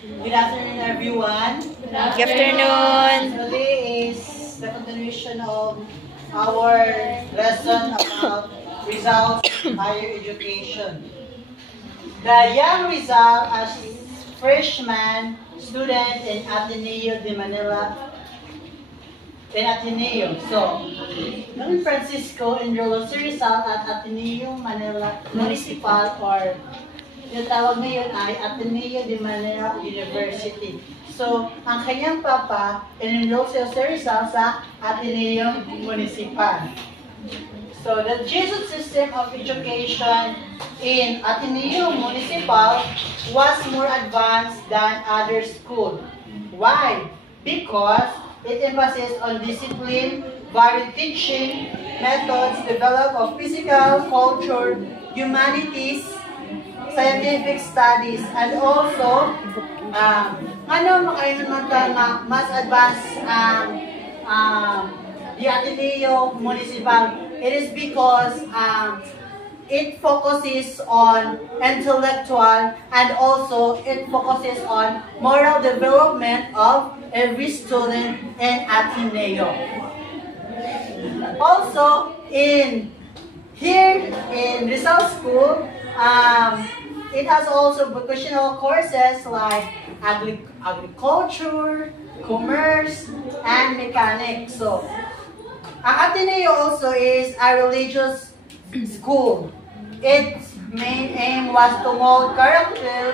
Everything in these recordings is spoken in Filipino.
Good afternoon, everyone. Good afternoon. Today is the continuation of our lesson about results in higher education. The young Rizal as freshman student in Ateneo de Manila. So, Don Francisco enrolled si Rizal at Ateneo Manila Municipal or yung tawag ngayon ay Ateneo de Manila University. So, ang kanyang papa, enroll si Rizal sa Ateneo Municipal. So, the Jesus system of education in Ateneo Municipal was more advanced than other schools. Why? Because it emphasizes on discipline, varied teaching methods, development of physical, culture, humanities, scientific studies, and also, mas advanced the Ateneo Municipal. It is because it focuses on intellectual and also it focuses on moral development of every student in Ateneo. Also, here in Rizal School, it has also vocational courses like agriculture, commerce, and mechanics. So, ang Ateneo also is a religious school. Its main aim was to mold character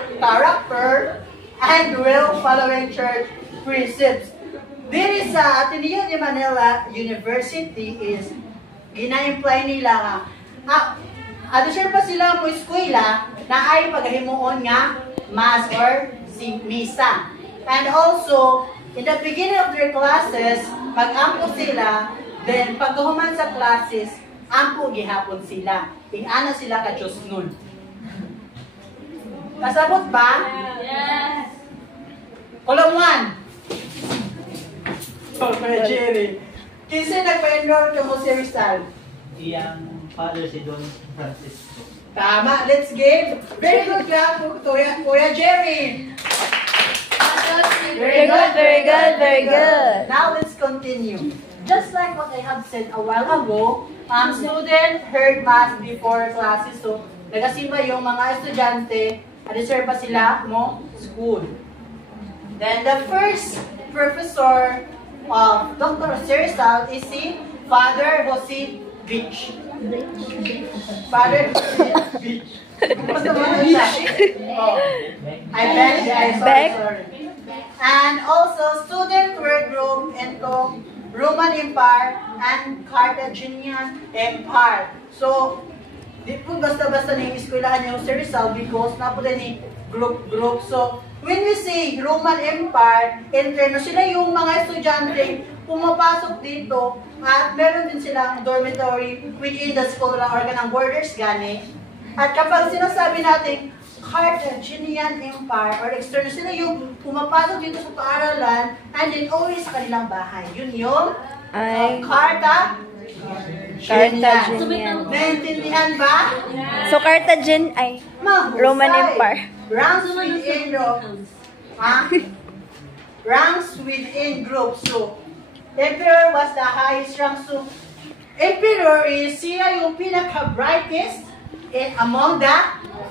and will following church precepts. Diri sa Ateneo de Manila University is gina-imply nila addition pa sila mo eskwela na ay paghimuon nga mass or misa. And also, in the beginning of their classes, mag-ampo sila, then pagkahuman sa classes, ampo gihapon sila. Ingana sila ka Diyos nun. Kasabot ba? Yes! Column 1. Oh, Kuya Jerry. Kinsa nagpa-enroll ka mo si Rizal? Iyang father si Don Francisco. Tama, let's give. Very good clap to Kuya Jerry. Very good, very good, very good. Now let's continue. Just like what I have said a while ago, student heard mass before classes. So, nagasimba yung mga estudyante, reserve pa sila mo school. Then the first professor of Dr. Rizal is si Father Jose Beach. Father Beach. Oh, I beg. Sorry. And also, student were grouped into Roman Empire and Carthaginian Empire. So, di po basta-basta na yung eskwelahan ni Jose Rizal because napunta ni group. So, when we say Roman Empire, interno sila yung mga estudyante pumapasok dito at meron din silang dormitory within the school na organ ng borders gani. At kapag sinasabi natin Carthaginian Empire or external sila yung pumapasok dito sa paaralan and then always sa kanilang bahay. Yun yung Carthaginian. Naintindihan ba? So, Carthagin ay Roman Empire. Ranks within groups. Ranks within groups. So, Emperor was the highest rank. So, Emperor is siya yung pinaka-brightest among the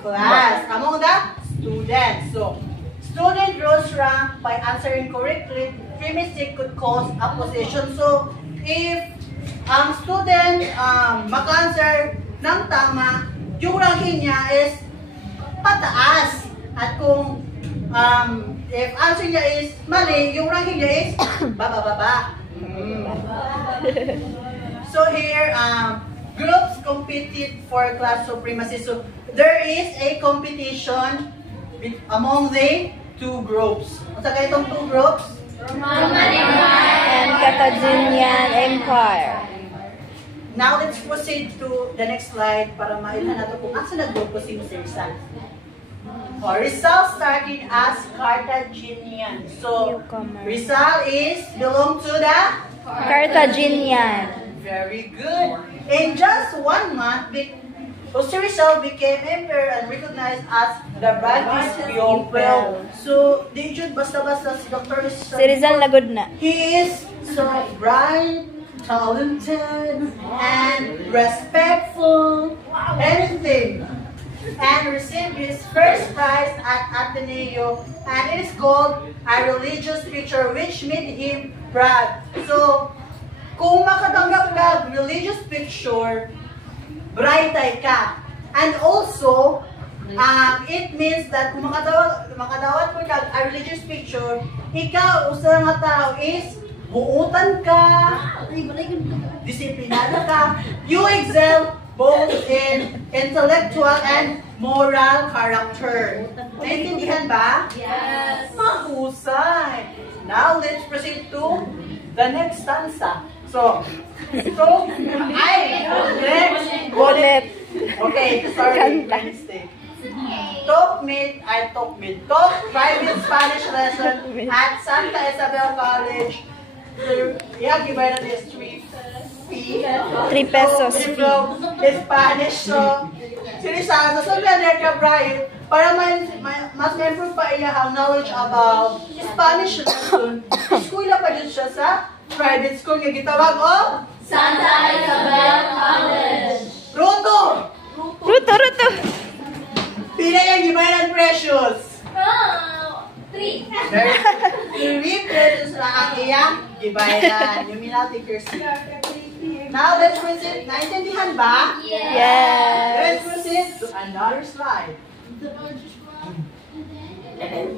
class, among the students. So, student rose rank by answering correctly. 3 mistakes could cause a position. So, if student mag-answer ng tama, yung ranking niya is pataas. At kung if answer niya is mali, yung ranking niya is baba. So here, groups competed for class supremacy. So there is a competition among the two groups. Sa itong two groups? Roman Empire and Carthaginian Empire. Now let's proceed to the next slide para mailhan nato kung asa naggrupo si Rizal. Rizal started as Carthaginian. So Rizal belong to the Carthaginian. Very good. In just 1 month, Jose Rizal became emperor and recognized as the brightest pupil. So, di jud basta-basta si Dr. Si Rizal na good na. He is so bright, talented, and respectful, anything. And received his first prize at Ateneo, and it is called a religious picture which made him proud. So, kung makatanggap ka religious picture, bright ka. And also, it means that kung makadawat mo ka a religious picture, ikaw, usa nga tao is buutan ka, disiplinado ka, you excel both in intellectual and moral character. Naintindihan ba? Yes. Mahusay. Now, let's proceed to the next stanza. So, next, Bullet. okay, sorry, Kanta. mistake. Talk private Spanish lesson at Santa Isabel College. Yeah, given is 3 fee. 3 pesos So, fee. Spanish, so, sinisabi, so sabihan ka, Brian, para mas ma-improve pa iya ang knowledge about Spanish lesson. School na pa din siya sa private school nga gitawag o Santa Isabel College. Ruto! Ruto. Pila yung gibayan precious? 3. 3 pesos na ang iyang gibayan. Yung minati Kirsty. Now, let's proceed. Naintindihan ba? Yes. Let's proceed to another slide.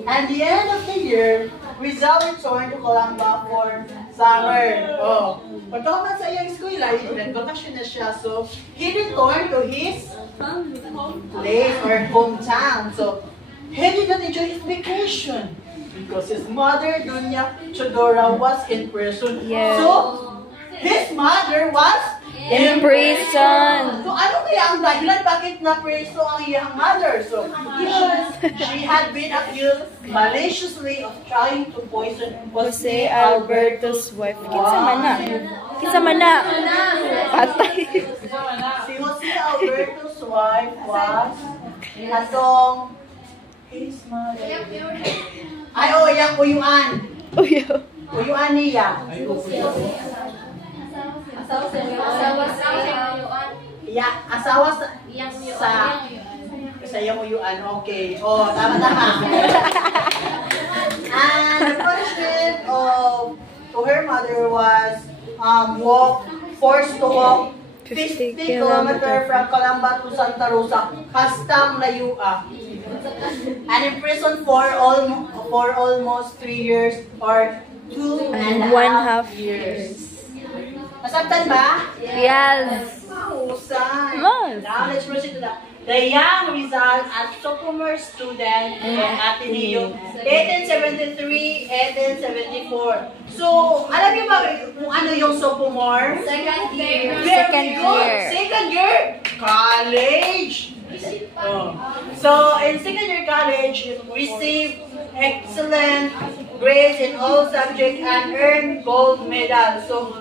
At the end of the year, Rizal returned to Calamba for summer. Oh, pagkakuman sa iyang school, nag-vacation na siya. So, he returned to his place or hometown. So, he did not enjoy his vacation because his mother, Dunya Chodora, was in prison. Yes. So, his mother was In prison. So, ano kaya ang dahilan bakit na-preso ang iyang mother? So, she had been accused maliciously of trying to poison Jose Alberto's wife. Kinsa man na. Patay. Si Jose Alberto's wife was atong his mother. Ay, oh, yung uyuan. Uyo. Uyuan niya. Yeah, asawa sa iyang uyuan. Okay. Oh, tama. And the punishment to her mother was forced to walk 50 kilometers from Calamba to Santa Rosa, hastang layua. And imprisoned for almost 3 years or 2.5 years. Nasabtan ba? Yes. Mahusay. Yes. Now, let's proceed to the young Rizal as sophomore student at Ateneo, 1873, 1874. So, alam niyo ba kung ano yung sophomore? Second year. Second year. Second year? College. Oh. So, in second year college, received excellent grades in all subjects and earned gold medal. So,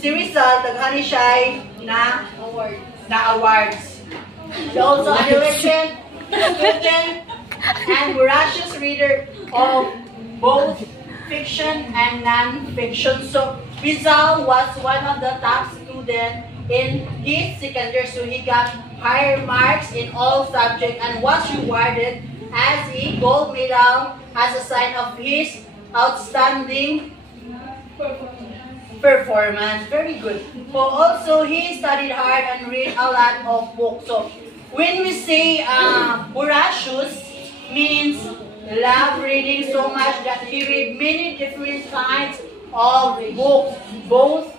si Rizal, taghani siya na awards. She also a diligent student and voracious reader of both fiction and non-fiction. So, Rizal was one of the top students in his second year. So, he got higher marks in all subjects and was rewarded as a gold medal as a sign of his outstanding performance. Very good. So also, he studied hard and read a lot of books. So, when we say voracious, means love reading so much that he read many different kinds of books, both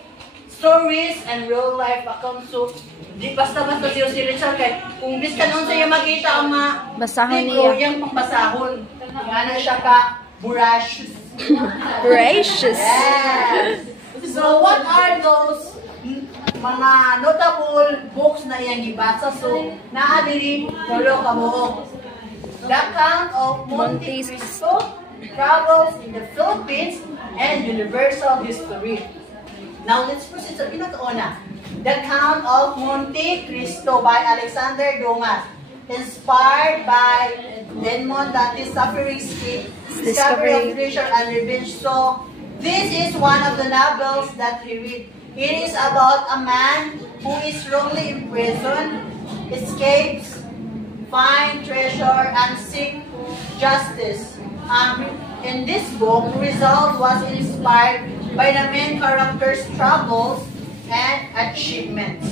stories and real life accounts. So, di basta-basta siya si Richard kay kung bis ka noon sa'yo makita ang mga Basahon libro, niya. yung pangbasahon. Nga siya ka voracious. Gracious. Yes. So, what are those mga notable books na iyang gibasa? So, naadiri tulo ka mo. The Count of Monte Cristo, Travels in the Philippines, and Universal History. Now, let's proceed sa pinakauna. The Count of Monte Cristo by Alexander Dumas. Inspired by Edmond Dante's Suffering Scheme, Discovery of Treasure and Revenge. So, this is one of the novels that he read. It is about a man who is wrongly imprisoned, escapes, finds treasure, and seeks justice. In this book, Rizal was inspired by the main character's troubles and achievements.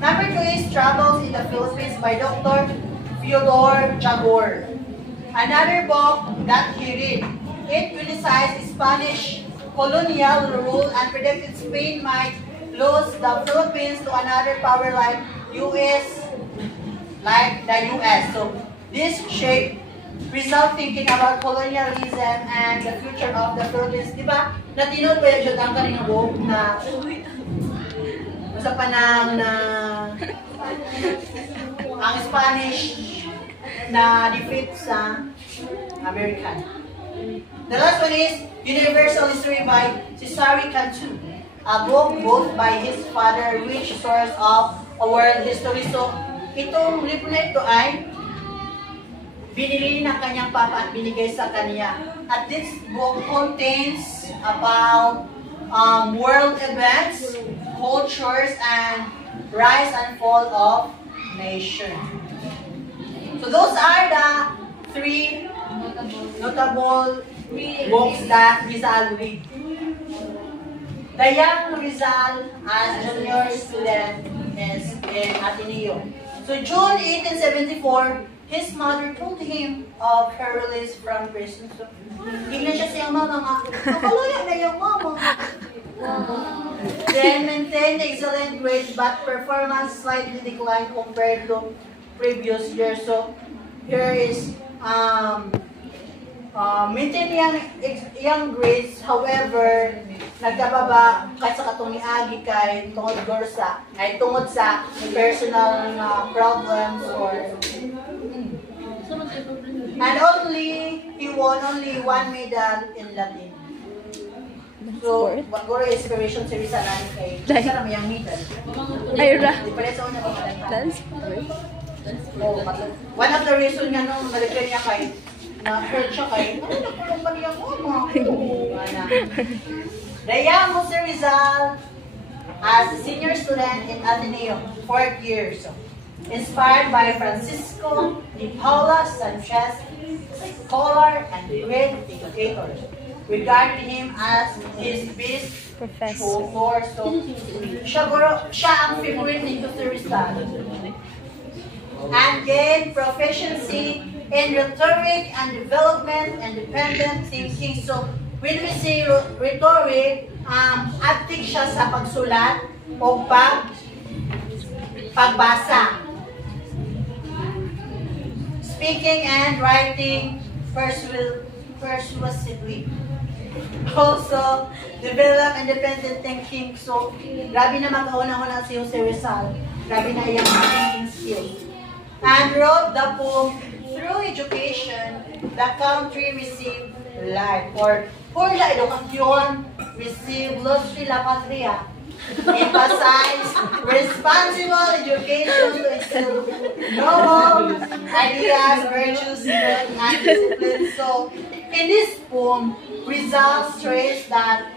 Number 2 is Travels in the Philippines by Dr. Fyodor Jagor. Another book that he read. It criticized Spanish colonial rule and predicted Spain might lose the Philippines to another power like the US. So this shaped Rizal thinking about colonialism and the future of the Philippines. Diba? Natinod ba yung ang kanina book na sa panang na ang Spanish na defeat sa American. The last one is Universal History by Cesare Cantu, a book both by his father, rich source of a world history. So, itong libro na ito ay binili ng kanyang papa at binigay sa kanya. At this book contains about world events, cultures, and rise and fall of nation. So those are the 3 notable books that Rizal read. The young Rizal as junior student is in Ateneo. So June 1874, his mother told him of her release from prison. So, hindi siya siyang mama nga, nakalaya na yung mama. Then maintained excellent grades, but performance slightly declined compared to previous years. So here is maintain young grades. However, nagkababa kahit sa katong niagi kay tungod sa personal problems and he won only 1 medal in Latin. So, siguro inspiration si Rizal kay Rizal may yung medal. Di pala sa una one of the reason nga nung nalagyan niya kay na-hurt siya kay nakulong ba niya mama? The young Jose Rizal as a senior student in Ateneo, 4th year. So, inspired by Francisco de Paula Sanchez, scholar and great educator. Regarded him as his best professor. So, siya ang favorite ni Jose Rizal. And gained proficiency in rhetoric and development independent thinking. So, when we say rhetoric, active siya sa pagsulat o pagbasa. Speaking and writing persuasively. Also, develop independent thinking. So, grabe na magkauna-una si Jose Rizal. Grabe na iyang thinking skills. And wrote the poem, Through Education, the Country Received Life. Or, por la educación, received luz de la patria. Emphasize responsible education to instill noble ideas, virtues, and discipline. So, in this poem, Rizal stressed that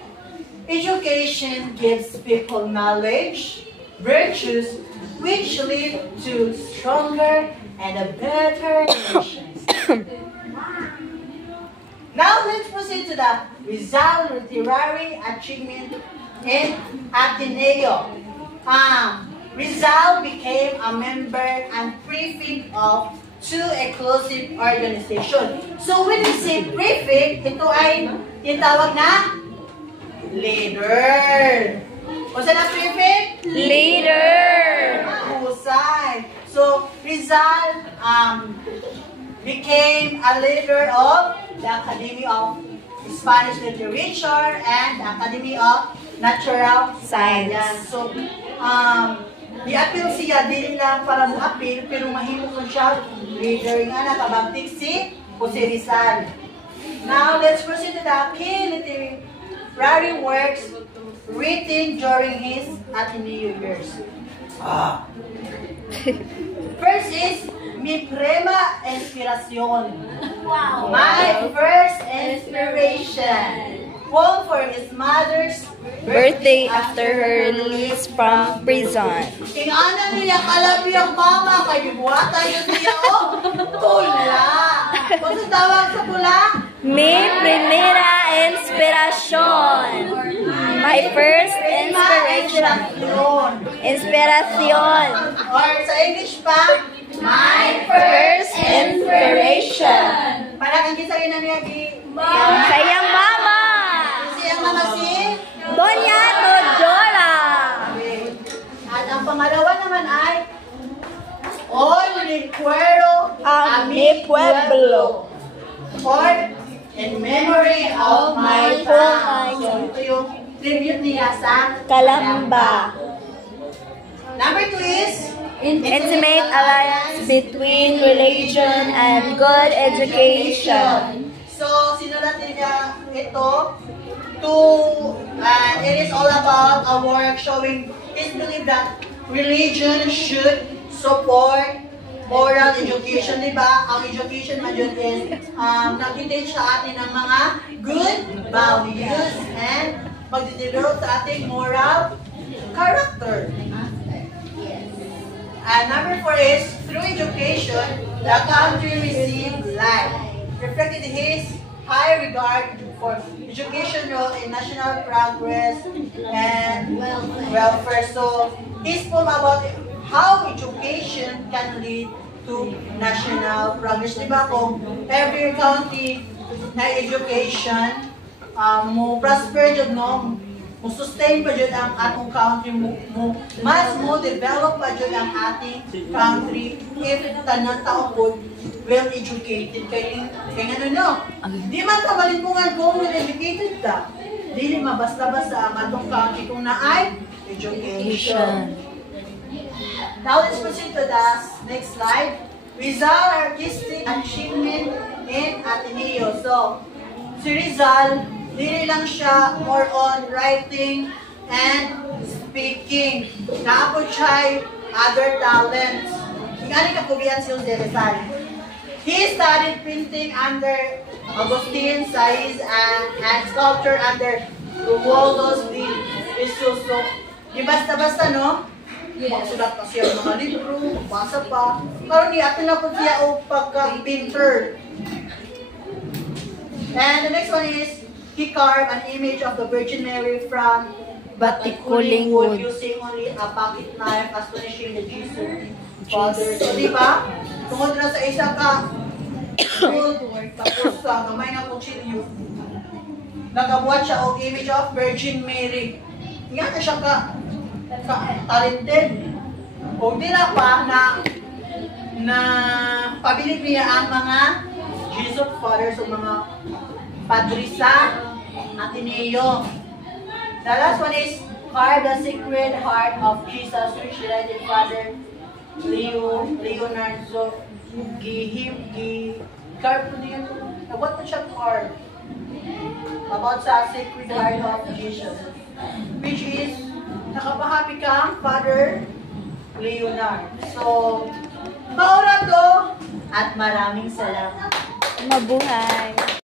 education gives people knowledge, virtues, which lead to stronger and a better nations. Now, let's proceed to the Rizal literary achievement in Ateneo. Rizal became a member and prefect of 2 exclusive organizations. So when we say prefect, ito ay tinatawag na leader. O saan na prefect? Leader! Husay. So Rizal became a leader of the Academy of Spanish Literature and the Academy of Natural Science. So, di-appeal siya, di lang para mo-appeal, pero mahimok mo siya leader nga nakabagtik si Jose Rizal. Now, let's proceed to the key literary works written during his Ateneo years. First is Mi Prima Inspiración. Wow. My first inspiration. Poem for his mother's Birthday after her release from prison. Tingnan niya kalabi ang mama kay buwatan yun niya tula. Kung tawag sa tula? Mi primera inspiración. My first inspiration. Inspiración. Or sa English pa? My First inspiration. Para kang kisa rin na niya di Sayang mama. siyang mama si Doña Todora. At ang pangalawa naman ay On Recuerdo A mi pueblo. or In Memory of My Town. So ito yung tribute niya sa Calamba. Number 2 is Intimate alliance between religion and good education. So, sinulat niya ito it is all about a work showing his belief that religion should support moral education, di ba? Ang education man yun is nag-teach sa atin ng mga good values and mag-develop sa ating moral character. And number 4 is, through education, the country received life, reflected his high regard for education role in national progress and welfare. So, his poem about how education can lead to national progress. Diba kung every county na education, mo prosper dyan, no? Mo sustain pa dyan ang atong country, mas mo develop pa dyan ang ating country if tanan tao po well educated kay ano no? Di man ta malimpungan kung well educated ta. Dili mabasta-basta ang atong country kung naay education. Now let's proceed to the next slide. Rizal artistic achievement in Ateneo. So, si Rizal, dili lang siya more on writing and speaking. Naapod siya other talents. Ingani ka kubiyan si Jose Rizal. He studied printing under Agustin Saiz and sculpture under Romualdus de Jesus. So, di basta-basta, no? Magsulat pa siya ng mga libro, basa pa. Pero di atin na po siya o pagka-painter. And the next one is, he carved an image of the Virgin Mary from Batikuling wood wood. using only a pocket knife astonishing the Jesus Father. So, di ba? Tungod na sa isa ka wood, tapos sa gamay nga kutsilyo, nagabuhat siya og image of Virgin Mary. Nga na siya ka talented. O di na pa na pabilib niya ang mga Jesus Fathers o mga padre sa Ateneo. The last one is carve the Sacred Heart of Jesus, which related Father Leonard. So, carve po niya. What na siya carve? About sa Sacred Heart of Jesus. Which is, nakapahappy kang Father Leonard. So, maura to at maraming salamat. Mabuhay.